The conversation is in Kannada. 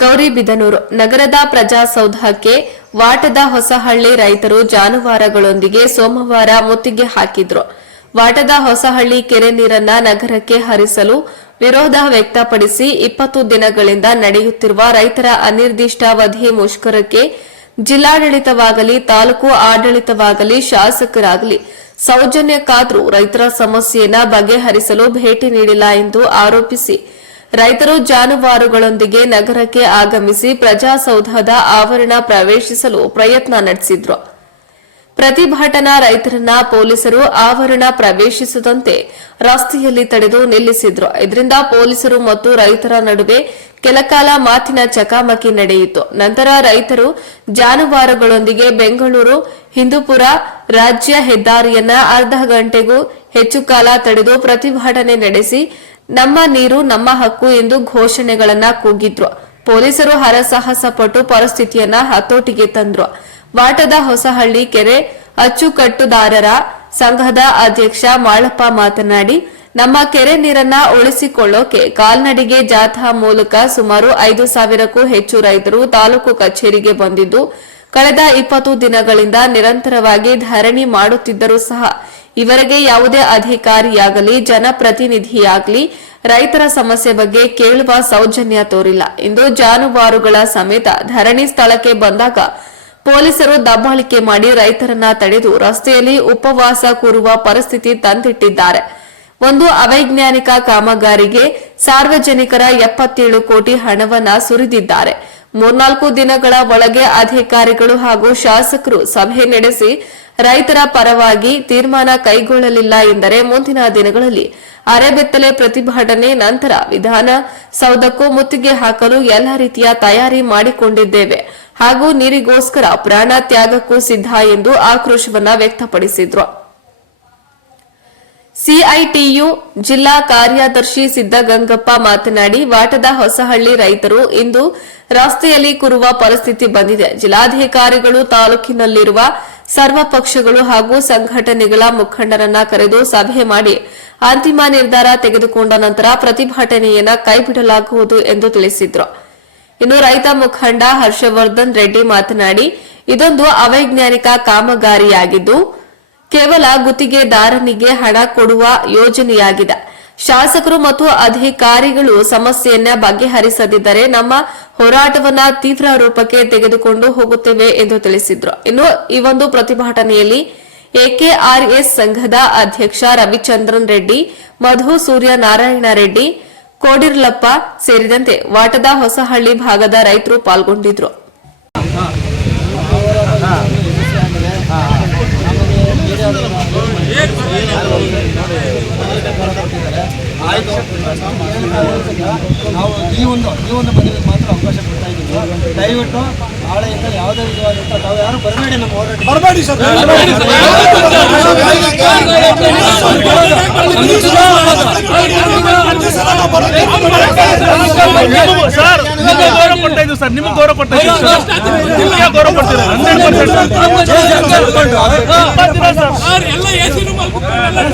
ಗೌರಿಬಿದನೂರು ನಗರದ ಪ್ರಜಾಸೌಧಕ್ಕೆ ವಾಟದ ಹೊಸಹಳ್ಳಿ ರೈತರು ಜಾನುವಾರುಗಳೊಂದಿಗೆ ಸೋಮವಾರ ಮುತ್ತಿಗೆ ಹಾಕಿದ್ರು. ವಾಟದ ಹೊಸಹಳ್ಳಿ ಕೆರೆ ನೀರನ್ನ ನಗರಕ್ಕೆ ಹರಿಸಲು ವಿರೋಧ ವ್ಯಕ್ತಪಡಿಸಿ 20 ದಿನಗಳಿಂದ ನಡೆಯುತ್ತಿರುವ ರೈತರ ಅನಿರ್ದಿಷ್ಟಾವಧಿ ಮುಷ್ಕರಕ್ಕೆ ಜಿಲ್ಲಾಡಳಿತವಾಗಲಿ ತಾಲೂಕು ಆಡಳಿತವಾಗಲಿ ಶಾಸಕರಾಗಲಿ ಸೌಜನ್ಯಕ್ಕಾದರೂ ರೈತರ ಸಮಸ್ಯೆಯನ್ನ ಬಗೆಹರಿಸಲು ಭೇಟಿ ನೀಡಿಲ್ಲ ಎಂದು ಆರೋಪಿಸಿ ರೈತರು ಜಾನುವಾರುಗಳೊಂದಿಗೆ ನಗರಕ್ಕೆ ಆಗಮಿಸಿ ಪ್ರಜಾಸೌಧದ ಆವರಣ ಪ್ರವೇಶಿಸಲು ಪ್ರಯತ್ನ ನಡೆಸಿದ್ರು. ಪ್ರತಿಭಟನಾ ರೈತರನ್ನ ಪೊಲೀಸರು ಆವರಣ ಪ್ರವೇಶಿಸದಂತೆ ರಸ್ತೆಯಲ್ಲಿ ತಡೆದು ನಿಲ್ಲಿಸಿದ್ರು. ಇದರಿಂದ ಪೊಲೀಸರು ಮತ್ತು ರೈತರ ನಡುವೆ ಕೆಲಕಾಲ ಮಾತಿನ ಚಕಮಕಿ ನಡೆಯಿತು. ನಂತರ ರೈತರು ಜಾನುವಾರುಗಳೊಂದಿಗೆ ಬೆಂಗಳೂರು ಹಿಂದೂಪುರ ರಾಜ್ಯ ಹೆದ್ದಾರಿಯನ್ನ ಅರ್ಧ ಗಂಟೆಗೂ ಹೆಚ್ಚು ಕಾಲ ತಡೆದು ಪ್ರತಿಭಟನೆ ನಡೆಸಿ ನಮ್ಮ ನೀರು ನಮ್ಮ ಹಕ್ಕು ಎಂದು ಘೋಷಣೆಗಳನ್ನ ಕೂಗಿದ್ರು. ಪೊಲೀಸರು ಹರಸಾಹಸ ಪಟ್ಟು ಪರಿಸ್ಥಿತಿಯನ್ನ ಹತೋಟಿಗೆ ತಂದ್ರು. ವಾಟದ ಹೊಸಹಳ್ಳಿ ಕೆರೆ ಅಚ್ಚುಕಟ್ಟುದಾರರ ಸಂಘದ ಅಧ್ಯಕ್ಷ ಮಾಳಪ್ಪ ಮಾತನಾಡಿ, ನಮ್ಮ ಕೆರೆ ನೀರನ್ನ ಉಳಿಸಿಕೊಳ್ಳೋಕೆ ಕಾಲ್ನಡಿಗೆ ಜಾಥಾ ಮೂಲಕ ಸುಮಾರು 5,000ಕ್ಕೂ ಹೆಚ್ಚು ರೈತರು ತಾಲೂಕು ಕಚೇರಿಗೆ ಬಂದಿದ್ದು, ಕಳೆದ 20 ದಿನಗಳಿಂದ ನಿರಂತರವಾಗಿ ಧರಣಿ ಮಾಡುತ್ತಿದ್ದರೂ ಸಹ ಇವರಿಗೆ ಯಾವುದೇ ಅಧಿಕಾರಿಯಾಗಲಿ ಜನಪ್ರತಿನಿಧಿಯಾಗಲಿ ರೈತರ ಸಮಸ್ಯೆ ಬಗ್ಗೆ ಕೇಳುವ ಸೌಜನ್ಯ ತೋರಿಲ್ಲ. ಇಂದು ಜಾನುವಾರುಗಳ ಸಮೇತ ಧರಣಿ ಸ್ಥಳಕ್ಕೆ ಬಂದಾಗ ಪೊಲೀಸರು ದಬ್ಬಾಳಿಕೆ ಮಾಡಿ ರೈತರನ್ನ ತಡೆದು ರಸ್ತೆಯಲ್ಲಿ ಉಪವಾಸ ಕೂರುವ ಪರಿಸ್ಥಿತಿ ತಂದಿಟ್ಟಿದ್ದಾರೆ. ಒಂದು ಅವೈಜ್ಞಾನಿಕ ಕಾಮಗಾರಿಗೆ ಸಾರ್ವಜನಿಕರ 77 ಕೋಟಿ ಹಣವನ್ನ ಸುರಿದಿದ್ದಾರೆ. 3-4 ದಿನಗಳ ಒಳಗೆ ಅಧಿಕಾರಿಗಳು ಹಾಗೂ ಶಾಸಕರು ಸಭೆ ನಡೆಸಿ ರೈತರ ಪರವಾಗಿ ತೀರ್ಮಾನ ಕೈಗೊಳ್ಳಲಿಲ್ಲ ಎಂದರೆ ಮುಂದಿನ ದಿನಗಳಲ್ಲಿ ಅರೆಬೆತ್ತಲೆ ಪ್ರತಿಭಟನೆ ನಂತರ ವಿಧಾನಸೌಧಕ್ಕೂ ಮುತ್ತಿಗೆ ಹಾಕಲು ಎಲ್ಲಾ ರೀತಿಯ ತಯಾರಿ ಮಾಡಿಕೊಂಡಿದ್ದೇವೆ ಹಾಗೂ ನೀರಿಗೋಸ್ಕರ ಪ್ರಾಣ ತ್ಯಾಗಕ್ಕೂ ಸಿದ್ಧ ಎಂದು ಆಕ್ರೋಶವನ್ನ ವ್ಯಕ್ತಪಡಿಸಿದ್ರು. ಸಿಐಟಿಯು ಜಿಲ್ಲಾ ಕಾರ್ಯದರ್ಶಿ ಸಿದ್ದಗಂಗಪ್ಪ ಮಾತನಾಡಿ, ವಾಟದ ಹೊಸಹಳ್ಳಿ ರೈತರು ಇಂದು ರಸ್ತೆಯಲ್ಲಿ ಕೂರುವ ಪರಿಸ್ಥಿತಿ ಬಂದಿದೆ. ಜಿಲ್ಲಾಧಿಕಾರಿಗಳು ತಾಲೂಕಿನಲ್ಲಿರುವ ಸರ್ವ ಪಕ್ಷಗಳು ಹಾಗೂ ಸಂಘಟನೆಗಳ ಮುಖಂಡರನ್ನ ಕರೆದು ಸಭೆ ಮಾಡಿ ಅಂತಿಮ ನಿರ್ಧಾರ ತೆಗೆದುಕೊಂಡ ನಂತರ ಪ್ರತಿಭಟನೆಯನ್ನ ಕೈಬಿಡಲಾಗುವುದು ಎಂದು ತಿಳಿಸಿದ್ರು. ಇನ್ನು ರೈತ ಮುಖಂಡ ಹರ್ಷವರ್ಧನ್ ರೆಡ್ಡಿ ಮಾತನಾಡಿ, ಇದೊಂದು ಅವೈಜ್ಞಾನಿಕ ಕಾಮಗಾರಿಯಾಗಿದ್ದು ಕೇವಲ ಗುತ್ತಿಗೆದಾರನಿಗೆ ಹಣ ಕೊಡುವ ಯೋಜನೆಯಾಗಿದೆ. ಶಾಸಕರು ಮತ್ತು ಅಧಿಕಾರಿಗಳು ಸಮಸ್ಯೆಯನ್ನ ಬಗೆಹರಿಸದಿದ್ದರೆ ನಮ್ಮ ಹೋರಾಟವನ್ನ ತೀವ್ರ ರೂಪಕ್ಕೆ ತೆಗೆದುಕೊಂಡು ಹೋಗುತ್ತೇವೆ ಎಂದು ತಿಳಿಸಿದ್ರು. ಇನ್ನು ಈ ಒಂದು ಪ್ರತಿಭಟನೆಯಲ್ಲಿ ಎಕೆಆರ್ಎಸ್ ಸಂಘದ ಅಧ್ಯಕ್ಷ ರವಿಚಂದ್ರನ್ ರೆಡ್ಡಿ, ಮಧು ಸೂರ್ಯನಾರಾಯಣ ರೆಡ್ಡಿ, ಕೋಡಿರ್ಲಪ್ಪ ಸೇರಿದಂತೆ ವಾಟದ ಹೊಸಹಳ್ಳಿ ಭಾಗದ ರೈತರು ಪಾಲ್ಗೊಂಡಿದ್ರು. ನಾವು ಈ ಒಂದು ಮನೆಗೆ ಮಾತ್ರ ಅವಕಾಶ ಕೊಡ್ತಾ ಇದ್ದೀವಿ. ದಯವಿಟ್ಟು ನಾಳೆಯಿಂದ ಯಾವುದೇ ವಿಧವಾದಂಥ ನಾವು ಯಾರು ಬರಬೇಡಿ, ನಮ್ಮ ಹೋರಾಟ ಬರಬೇಡಿ ಸರ್. ನಿಮಗೆ ಗೌರವ ಕೊಡ್ತಾ ಇದ್ದೀವಿ, ಗೌರವ ಕೊಡ್ತೀರಾ? 100%